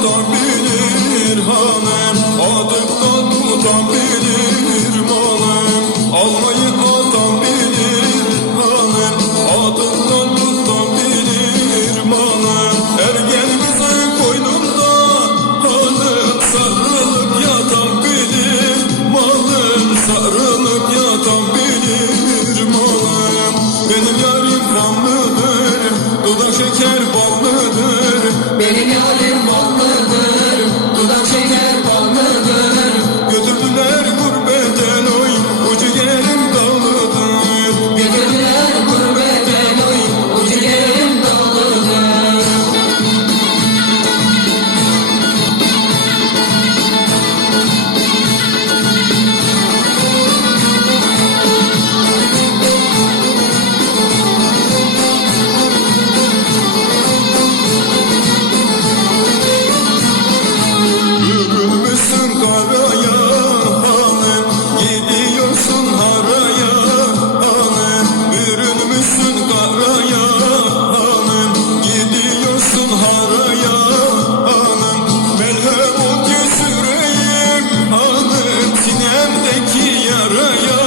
atabilir hanım, adıktan tutabilir malım. Almayı atabilir hanım, adıktan tutabilir malım. Ergen kızı koynunda hanım, sarılıp yatabilir malım, sarılıp yatabilir malım. Benim yarim ballıdır, dudak şeker ballıdır. Benim yarim ballıdır, dudak şeker ballıdır. Götürdüler gurbeten oy, ucu yerim dağlıdır. Götürdüler gurbeten oy, ucu yerim dağlıdır. Yürümüşsün karaya hanım, gidiyorsun haraya hanım. Bürünmüşsün karaya hanım, gidiyorsun haraya hanım. Melhem ol ki süreyim hanım, sinemdeki yaraya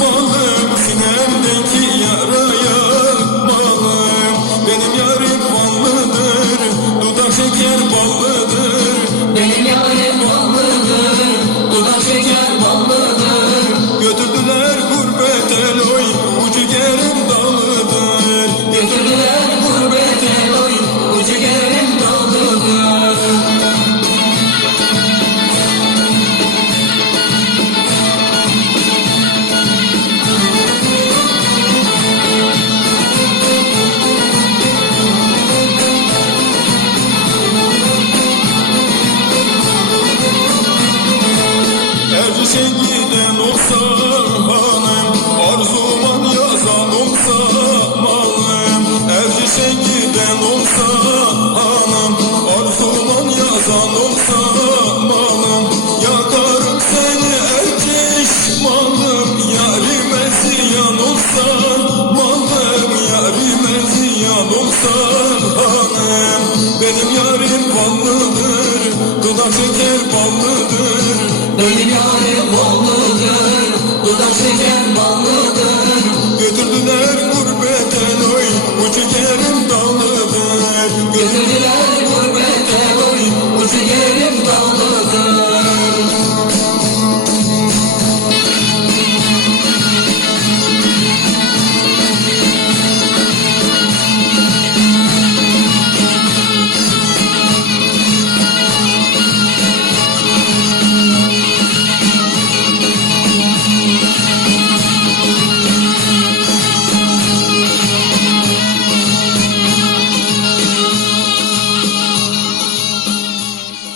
malım, sinemdeki yaraya malım. Benim yarim ballıdır, dudak şeker ballıdır. Benim yarim ballıdır, dudak şeker ballıdır. Götürdüler gurbeten oy, ucu yerim dağlıdır. Götürdüler gurbeten oy, ucu yerim dağlıdır. Erciş'e giden olsa hanım, arzuman yazan olsa malım. Erciş'e giden olsa hanım, arzuman yazan olsa malım. Yakarım seni Erciş malım, yarime ziyan olsa malım, yarime ziyan olsa hanım. Benim yarim ballıdır, dudak şeker ballıdır. Benim yarim ballıdır, dudak şeker ballıdır.